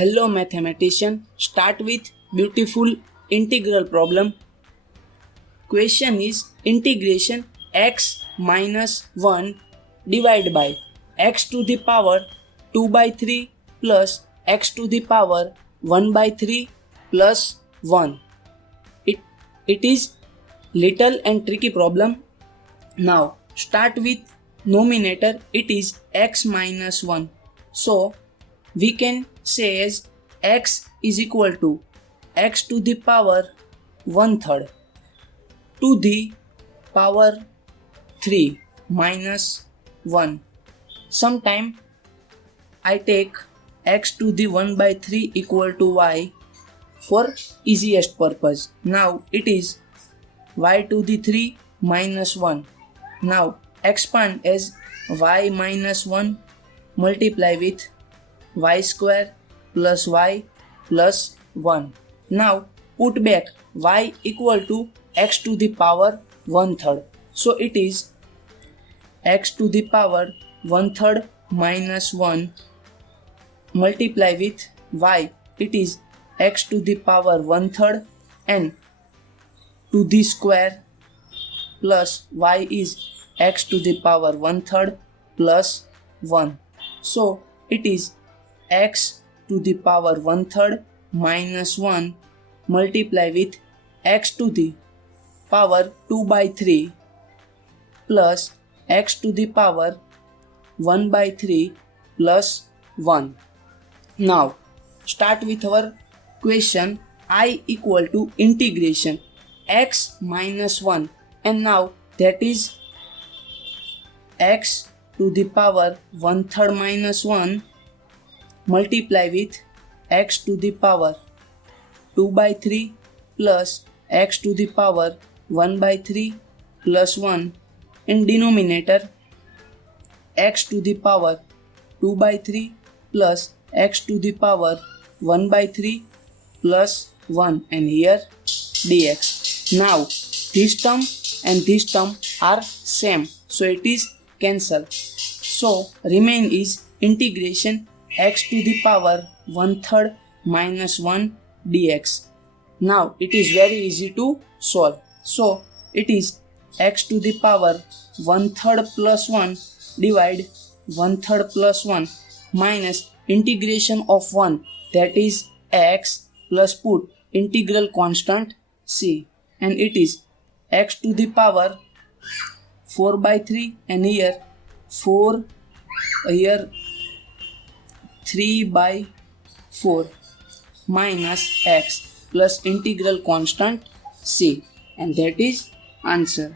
Hello mathematician, start with beautiful integral problem. Question is integration x minus 1 divided by x to the power 2 by 3 plus x to the power 1 by 3 plus 1. It is little and tricky problem. Now start with numerator, it is x minus 1. So we can say as x is equal to x to the power 1/3 to the power 3 minus 1. Sometime I take x to the 1 by 3 equal to y for easiest purpose. Now it is y to the 3 minus 1. Now expand as y minus 1 multiply with y square plus y plus 1. Now put back y equal to x to the power 1/3. So it is x to the power 1/3 minus 1 multiply with y. It is x to the power 1/3 and to the square plus y is x to the power 1/3 plus 1. So it is x to the power 1/3 minus 1 multiply with x to the power 2 by 3 plus x to the power 1 by 3 plus 1. Now start with our question. I equal to integration x minus 1 and now that is x to the power 1/3 minus 1 multiply with x to the power 2 by 3 plus x to the power 1 by 3 plus 1 in denominator x to the power 2 by 3 plus x to the power 1 by 3 plus 1 and here dx. Now this term and this term are same, so it is cancel. So remain is integration x to the power 1/3 minus 1 dx. Now it is very easy to solve. So it is x to the power 1/3 plus 1 divide 1/3 plus 1 minus integration of 1, that is x, plus put integral constant c, and it is x to the power 4 by 3 and here 4 here 3 by 4 minus x plus integral constant c, and that is answer.